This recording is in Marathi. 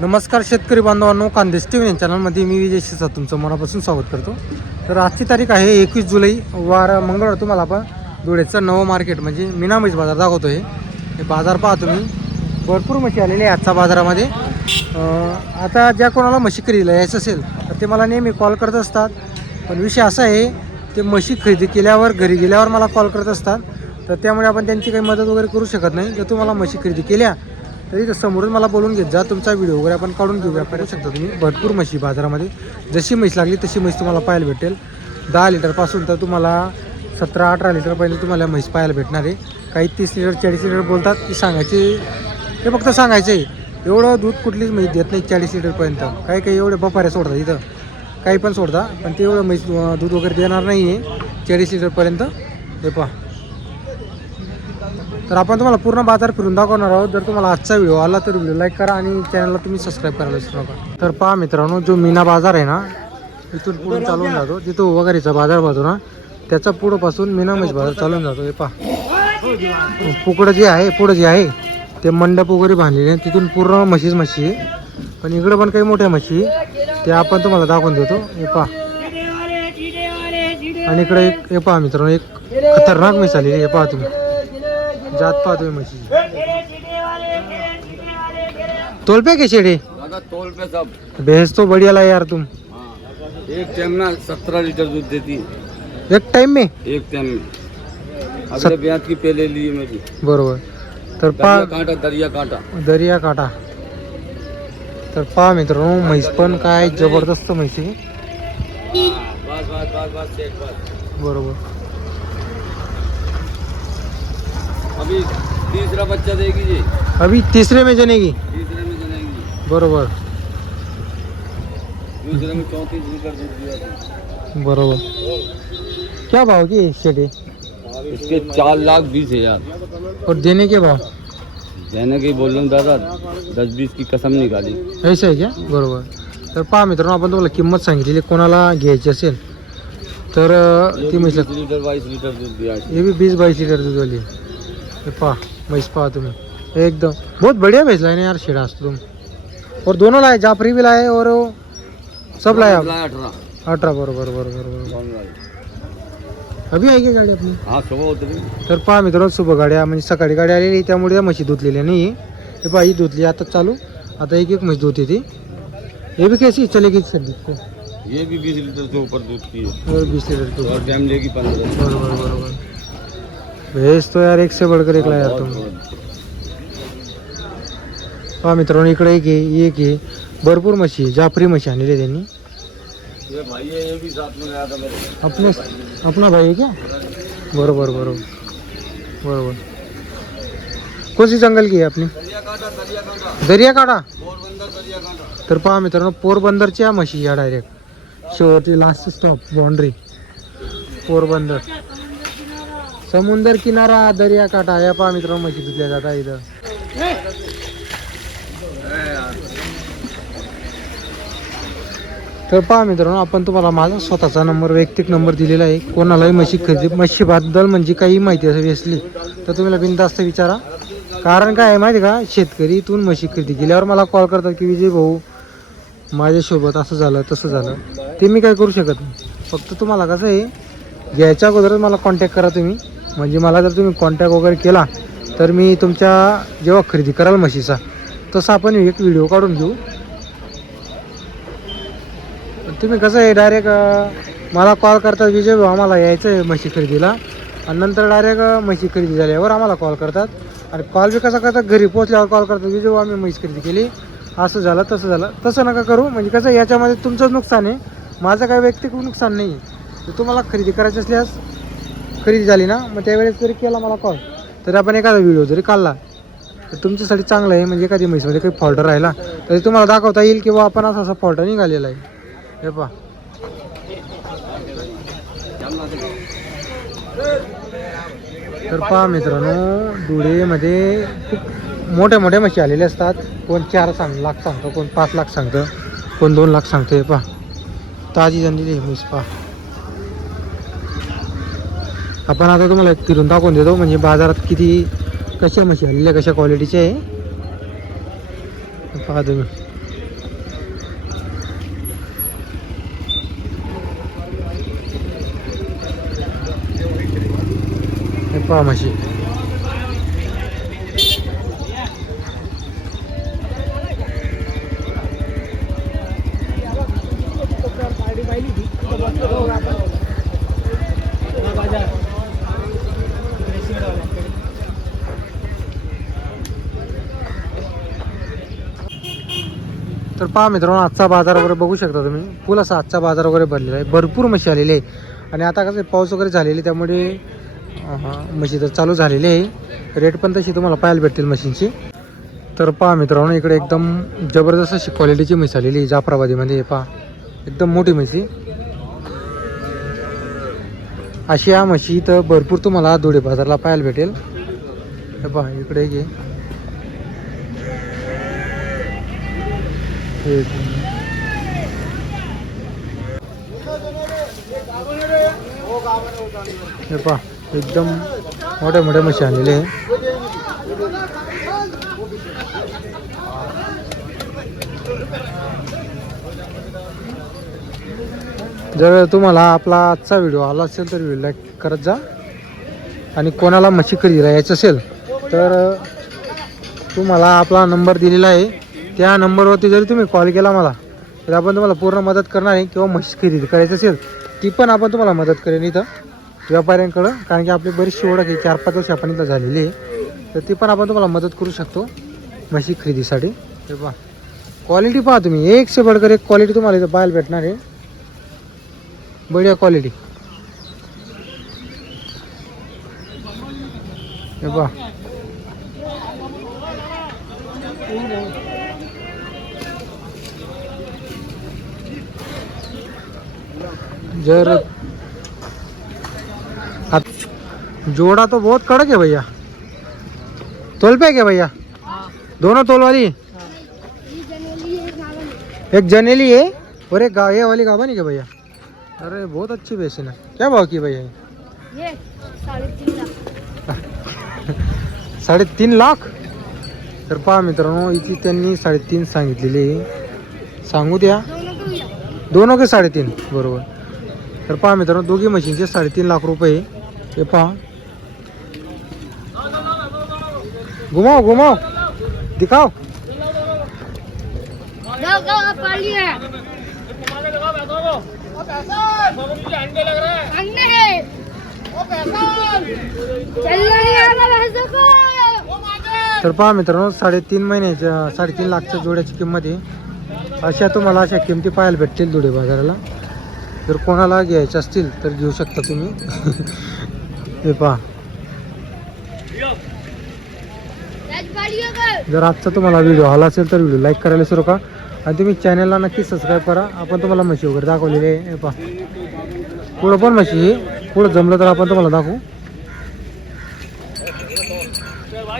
नमस्कार शेतकरी बांधवांनो, कांदेश टीव्ही चॅनलमध्ये मी विजय शिरसाट तुमचं मनापासून स्वागत करतो. तर आजची तारीख आहे 21 जुलै वार मंगळवार. तुम्हाला आपण धुळेचं नवं मार्केट म्हणजे मीना म्हैस बाजार दाखवतो. हे बाजार पहा तुम्ही, भरपूर म्हशी आलेली आहे आजच्या बाजारामध्ये. आता ज्या कोणाला म्हशी खरेदीला यायचं असेल तर ते मला नेहमी कॉल करत असतात. पण विषय असा आहे, ते म्हशी खरेदी केल्यावर घरी गेल्यावर मला कॉल करत असतात. तर त्यामुळे आपण त्यांची काही मदत वगैरे करू शकत नाही. जर तुम्हाला म्हशी खरेदी केल्या तरी तर समोरून मला बोलून घेत जा, तुमचा व्हिडिओ वगैरे आपण काढून घेऊया. करू शकता तुम्ही. भरपूर म्हशी बाजारामध्ये, जशी म्हैस लागली तशी म्हैस तुम्हाला पाहायला भेटेल. 10 लिटरपासून तर तुम्हाला 17-18 लिटरपर्यंत तुम्हाला म्हैस पाहायला भेटणार आहे. काही 30 लिटर 40 लिटर बोलतात, ती सांगायची, ते फक्त सांगायचं आहे. एवढं दूध कुठलीच म्हैस देत नाही 40 लिटरपर्यंत. काही एवढे बपाऱ्या सोडतात इथं, काही पण सोडता, पण ते एवढं म्हैस दूध वगैरे देणार नाही आहे 40 लिटरपर्यंत. हे पहा. तर आपण तुम्हाला पूर्ण बाजार फिरून दाखवणार आहोत. जर तुम्हाला आजचा व्हिडिओ आला तर व्हिडिओ लाईक करा आणि चॅनलला तुम्ही सबस्क्राईब करायला विसरू नका. तर पहा मित्रांनो, जो मीना बाजार आहे ना, इथून पुढून चालून जातो. जिथं वगैरेचा बाजार भरतो ना, त्याचा पुढंपासून मीना म्हैस बाजार चालून जातो. हे पहा, पुकडं जे आहे, पुढं जे आहे ते मंडप वगैरे बांधलेले आहे. तिथून पूर्ण म्हशीच म्हशी आहे. पण इकडं पण काही मोठ्या म्हशी आहे, ते आपण तुम्हाला दाखवून देतो. हे पहा. आणि इकडे एक, हे पहा मित्रांनो, एक खतरनाक म्हैस आलेली आहे. हे पहा तुम्ही, जात पहा तुम्ही म्हशी. तोल पे कैसे डे? तोल पे सब भैंस तो बढ़िया ला यार तुम. एक टाइम ना 17 लीटर दूध देती है. एक टाइम में? एक टाइम में. अगले ब्याज की पहले ली मेरी. बरोबर. तर दरिया कांटा, दरिया कांटा. दरिया काटा. तर पहा मित्रांनो, म्हैस पण काय जबरदस्त म्हैस आहे. बस बस बस बस चेक बस. बरोबर. अभी तीसरा बच्चा देगी जी. अभी तीसरे में जनेगी. तीसरे में जनेगी. बरोबर. दूसरे में 34 लीटर दूध दिया. बरोबर. क्या भाव की शेटे? इसके 4,20,000. और देने के भाव? देने के बोल रहा हूँ दादा, 10-20 की कसम निकाली. ऐसे आहे क्या? बरोबर. तर पहा मित्रांनो, आपण तुम्हाला किंमत सांगितलेली. कोणाला घ्यायची असेल तर ती म्हैस 20 लीटर 22 लीटर दूध दिया. ये भी 20-22 लीटर दूध वाली. ये पहा म्हैस पहा तुम्ही, एकदम बहुत बढ़िया भैंस लाए यार शेड़ा आज तुम. और दोनों लाए, जाफरी भी लाए और सब लाए आप? 18. बरोबर बरोबर बरोबर. अभी आहे की गाडी आपली? हाँ सुबह उतरी. तर पहा मित्रांनो, शुभ गाड्या म्हणजे सकाळी गाडी आलेली, त्यामुळे त्या म्हशी धुतलेल्या नाही. हे पहा, ही धुतली आता चालू. आता एक एक म्हैस धुते ती. ये भी कैसी चलेगी सर्दी को? ये भी 20 लीटर से ऊपर दूध की है. और 20 लीटर की. और टाइम लेगी 15. बरोबर बरोबर. भैंस तो यार एक से बढ़कर एक लाया तुम. पहा मित्रांनो, इकडे एक आहे, एक आहे. भरपूर म्हशी, जाफरी म्हशी आणलेली त्यांनी. ये भाई है, ये भी साथ में आया था मेरे. अपना भाई है क्या? बरोबर बरोबर बरोबर. कौन सी जंगल की आहे आपली? दरिया काटा. पोरबंदर दरिया कांटा. तर पहा मित्रांनो, पोरबंदरच्या म्हशी या डायरेक्ट शेवटची लास्ट स्टॉप बाउंड्री पोरबंदर. समुंदर किनारा दरिया काटा. या पहा मित्रांनो, म्हशी धुतल्या जातात इथं. तर पहा मित्रांनो, आपण तुम्हाला माझा स्वतःचा नंबर, वैयक्तिक नंबर दिलेला आहे. कोणालाही म्हशी खरेदी, म्हशीबद्दल म्हणजे काही माहिती हवी असली तर तुम्ही बिनधास्त विचारा. कारण काय आहे माहिती का, शेतकरी इथून म्हशी खरेदी केल्यावर मला कॉल करतात की विजय भाऊ माझ्यासोबत असं झालं तसं झालं. ते मी काय करू शकत नाही. फक्त तुम्हाला कसं आहे, घ्यायच्या अगोदरच मला कॉन्टॅक्ट करा तुम्ही. म्हणजे मला जर तुम्ही कॉन्टॅक्ट वगैरे केला तर मी तुमच्या जेव्हा खरेदी कराल म्हशीचा, तसं आपण एक व्हिडिओ काढून घेऊ. तुम्ही कसं आहे, डायरेक्ट मला कॉल करतात विजय भाऊ आम्हाला यायचं आहे म्हशी खरेदीला, आणि नंतर डायरेक्ट म्हशी खरेदी झाल्यावर आम्हाला कॉल करतात. आणि कॉल बी कसा करतात, घरी पोचल्यावर कॉल करतात, विजय भाऊ आम्ही म्हैस खरेदी केली, असं झालं तसं झालं. तसं नका करू. म्हणजे कसं, याच्यामध्ये तुमचं नुकसान आहे, माझं काही वैयक्तिक नुकसान नाही. तर तुम्हाला खरेदी करायची असल्यास खरेदी झाली ना, मग त्यावेळेस जरी केला मला कॉल, तरी आपण एखादा व्हिडिओ जरी काढला तर तुमच्यासाठी चांगलं आहे. म्हणजे एखादी म्हैसमध्ये काही फॉल्ट राहिला तरी तुम्हाला दाखवता येईल किंवा आपण असा फॉल्ट निघालेला आहे. हे पहा. तर पहा मित्रांनो, धुळेमध्ये खूप मोठ्या मोठ्या म्हशी आलेल्या असतात. कोण 4 लाख सांगतं, कोण 5 लाख सांगतं, कोण 2 लाख सांगतं. हे पहा, ताजी झालेली म्हैस पहा. आपण आता तुम्हाला फिरून दाखवून देतो, म्हणजे बाजारात किती कशा म्हशी आलेल्या, कशा क्वालिटीच्या आहे पहा तुम्ही. पहा म्हशी. तर पहा मित्रांनो, आजचा बाजार वगैरे बघू शकता तुम्ही. फुल असा आजचा बाजार वगैरे भरलेला आहे. भरपूर म्हशी आलेले आहे. आणि आता कसं पाऊस वगैरे झालेली त्यामुळे म्हशी तर चालू झालेली आहे. रेट पण तशी तुम्हाला पाहायला भेटतील म्हशींची. तर पहा मित्रांनो, इकडे एकदम जबरदस्त अशी क्वालिटीची म्हैस आलेली आहे जाफराबादीमध्ये. पहा एकदम मोठी म्हशी. अशी या म्हशी तर भरपूर तुम्हाला धुळे बाजारला पाहायला भेटेल. हे पहा इकडे घे. हे पहा एकदम मोठ्या मोठ्या म्हशी आलेले आहे. जर तुम्हाला आपला आजचा व्हिडिओ आला असेल तर व्हिडिओ लाईक करत जा. आणि कोणाला म्हशी खरेदीला यायचं असेल तर तुम्हाला आपला नंबर दिलेला आहे. त्या नंबरवरती जरी तुम्ही कॉल केला मला तर आपण तुम्हाला पूर्ण मदत करणार आहे. किंवा म्हशी खरेदी करायची असेल ती पण आपण तुम्हाला मदत करेन इथं व्यापाऱ्यांकडं. कारण की आपली बरीचशी ओळख आहे, 4-5 वर्ष आपण इथं झालेली आहे. तर ती पण आपण तुम्हाला मदत करू शकतो म्हशी खरेदीसाठी. हे पहा क्वालिटी पहा तुम्ही, एक से बडकर एक क्वालिटी तुम्हाला इथं पाहायला भेटणार आहे. बढिया क्वालिटी. हे पहा जर जोड़ा तो बहुत कड़क है भैया. तोल पे क्या भैया? दोनों तोल वाली. एक जनेली है और एक ये वाली गाभा नहीं क्या भैया? अरे बहुत अच्छी बेचन है. क्या भाव की भैया? ये 3.5 लाख. 3.5 लाख. तर पहा मित्रांनो, इथे त्यांनी 3.5 सांगितलेली. सांगू द्या दोनों के 3.5 बरोबर. तर पहा मित्रांनो, दोघी म्हशींचे 3.5 लाख रुपये. हे पहा घुमाओ घुमाओ दिखाओ. पाली है. अंडे है. तर पहा मित्रांनो, 3.5 महिन्याच्या 3.5 लाखच्या जोड्याची किंमत आहे. अशा तुम्हाला अशा किमती पाहायला भेटतील धुळे बाजाराला. जर कोणाला घ्यायचे असतील तर घेऊ शकता तुम्ही. हे पहा जर आजचा तुम्हाला व्हिडिओ आला असेल तर व्हिडिओ लाईक करायला विसरू नका. आणि तुम्ही चॅनलला नक्की सबस्क्राईब करा. आपण तुम्हाला म्हशी वगैरे दाखवलेली आहे. हे पहा पुढं पण म्हशी आहे. पुढं जमलं तर आपण तुम्हाला दाखवू.